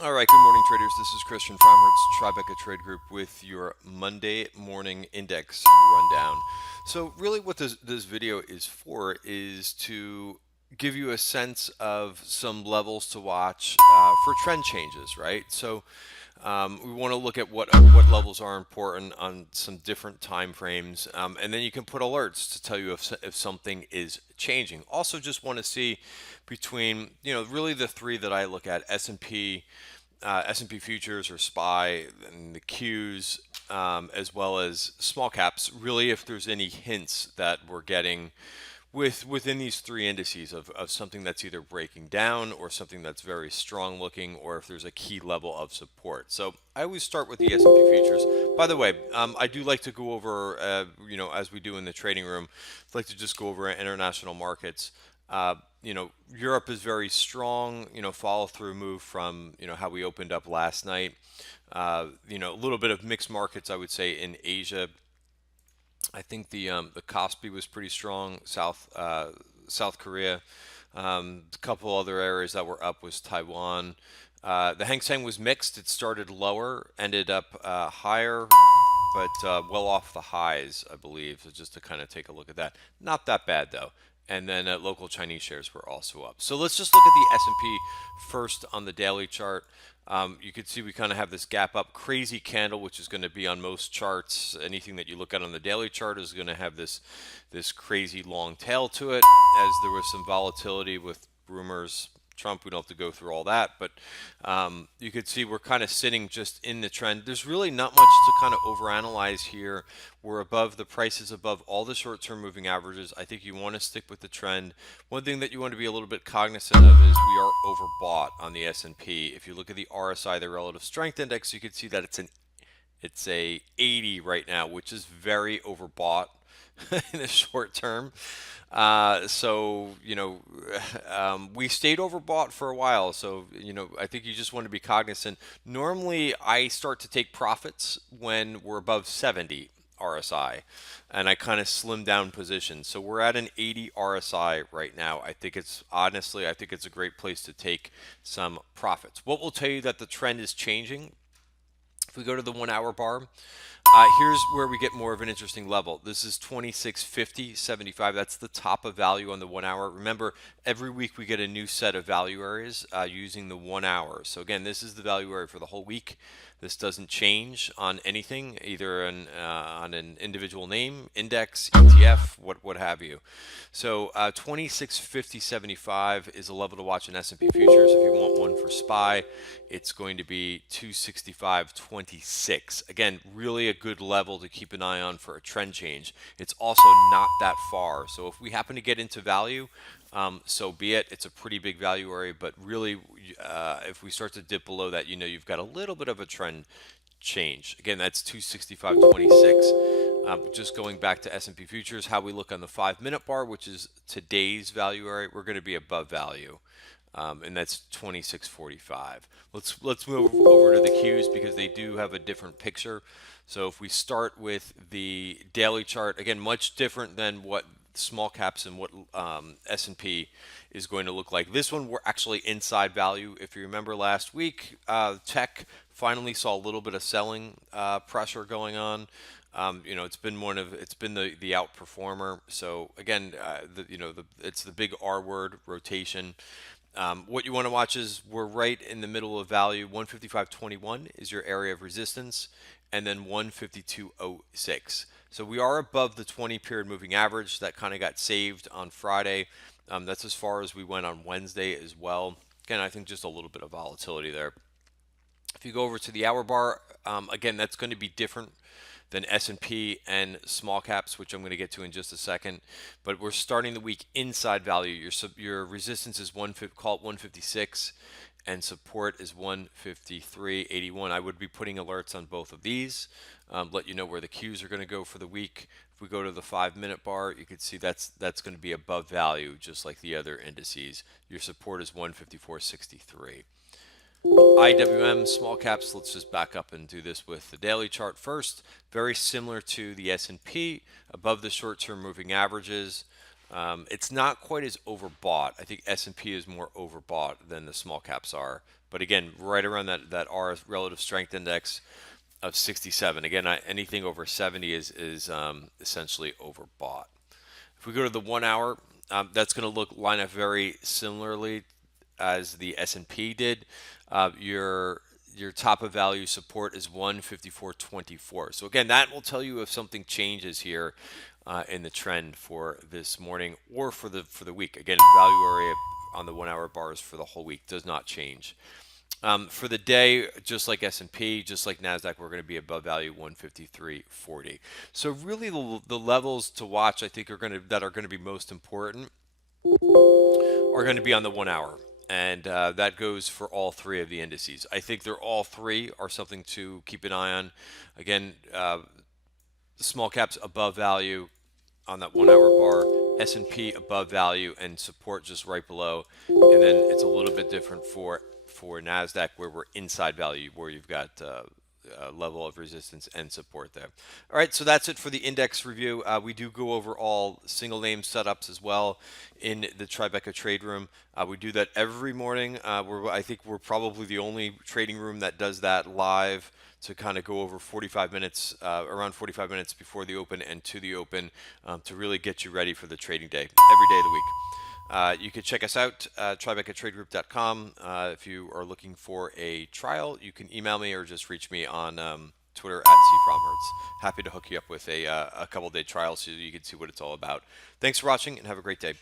All right, good morning, traders. This is Christian from Tribeca Trade Group with your Monday morning index rundown. So, really, what this video is for is to give you a sense of some levels to watch for trend changes, right? So, we want to look at what levels are important on some different time frames, and then you can put alerts to tell you if something is changing. Also, just want to see between really the three that I look at: S&P futures or SPY, and the Qs, as well as small caps. Really, if there's any hints that we're getting within these three indices of something that's either breaking down or something that's very strong looking, or if there's a key level of support. So I always start with the S&P futures. By the way, I do like to go over, as we do in the trading room, I like to just go over international markets. Europe is very strong, follow through move from, how we opened up last night. A little bit of mixed markets, I would say, in Asia. I think the Kospi was pretty strong. South Korea. A couple other areas that were up was Taiwan. The Hang Seng was mixed. It started lower, ended up higher, but well off the highs, I believe. So just to kind of take a look at that, not that bad though. And then local Chinese shares were also up. So let's just look at the S&P first on the daily chart. You can see we kind of have this gap up crazy candle, which is going to be on most charts. Anything that you look at on the daily chart is going to have this crazy long tail to it, as there was some volatility with rumors. Trump, we don't have to go through all that, but you could see we're kind of sitting just in the trend. There's really not much to kind of overanalyze here. We're above, the price is above all the short-term moving averages. I think you want to stick with the trend. One thing that you want to be a little bit cognizant of is we are overbought on the S&P. If you look at the RSI, the relative strength index, you can see that it's a 80 right now, which is very overbought in the short term. We stayed overbought for a while. So, I think you just want to be cognizant. Normally, I start to take profits when we're above 70 RSI, and I kind of slim down positions. So we're at an 80 RSI right now. I think it's a great place to take some profits. What will tell you that the trend is changing? If we go to the 1 hour bar, here's where we get more of an interesting level. This is 2650.75. That's the top of value on the 1 hour. Remember, every week we get a new set of value areas using the 1 hour. So again, this is the value area for the whole week. This doesn't change on anything, either on an individual name, index, ETF, what have you. So 2650.75 is a level to watch in S&P futures. If you want one for SPY, it's going to be 265.26. Again, really a good level to keep an eye on for a trend change. It's also not that far. So if we happen to get into value, so be it. It's a pretty big value area, but really, if we start to dip below that, you've got a little bit of a trend change. Again, that's 265.26. Just going back to S&P futures, how we look on the 5 minute bar, which is today's value area, we're going to be above value. And that's 2645. Let's move over to the Qs because they do have a different picture. So if we start with the daily chart, again, much different than what small caps and what S&P is going to look like. This one, we're actually inside value. If you remember last week, tech finally saw a little bit of selling pressure going on. It's been the outperformer. So again, it's the big R word, rotation. What you want to watch is we're right in the middle of value. 155.21 is your area of resistance, and then 152.06. So we are above the 20 period moving average. That kind of got saved on Friday. That's as far as we went on Wednesday as well. Again, I think just a little bit of volatility there. If you go over to the hour bar, again, that's going to be different than S&P and small caps, which I'm going to get to in just a second. But we're starting the week inside value. Your resistance is call it 156, and support is 153.81. I would be putting alerts on both of these, let you know where the Qs are going to go for the week. If we go to the 5 minute bar, you can see that's going to be above value, just like the other indices. Your support is 154.63. IWM small caps, let's just back up and do this with the daily chart first. Very similar to the S&P, above the short-term moving averages. It's not quite as overbought. I think S&P is more overbought than the small caps are. But again, right around that R relative strength index of 67. Again, anything over 70 is essentially overbought. If we go to the 1 hour, that's going to line up very similarly as the S&P did. Your top of value support is 154.24. So again, that will tell you if something changes here in the trend for this morning or for the week. Again, value area on the 1 hour bars for the whole week does not change. For the day, just like S&P, just like Nasdaq, we're going to be above value 153.40. So really, the levels to watch, I think, are going to be most important are going to be on the 1 hour, and that goes for all three of the indices. I think they're all three are something to keep an eye on. Again, the small caps above value on that 1 hour bar, S&P above value, and support just right below. And then it's a little bit different for Nasdaq, where we're inside value, where you've got a level of resistance and support there. All right, so that's it for the index review. We do go over all single name setups as well in the Tribeca trade room. We do that every morning. I think we're probably the only trading room that does that live, to kind of go over 45 minutes, around 45 minutes before the open and to the open, to really get you ready for the trading day every day of the week. You can check us out, tribecatradegroup.com. If you are looking for a trial, you can email me or just reach me on Twitter at @cfromhertz. Happy to hook you up with a couple day trial so you can see what it's all about. Thanks for watching and have a great day.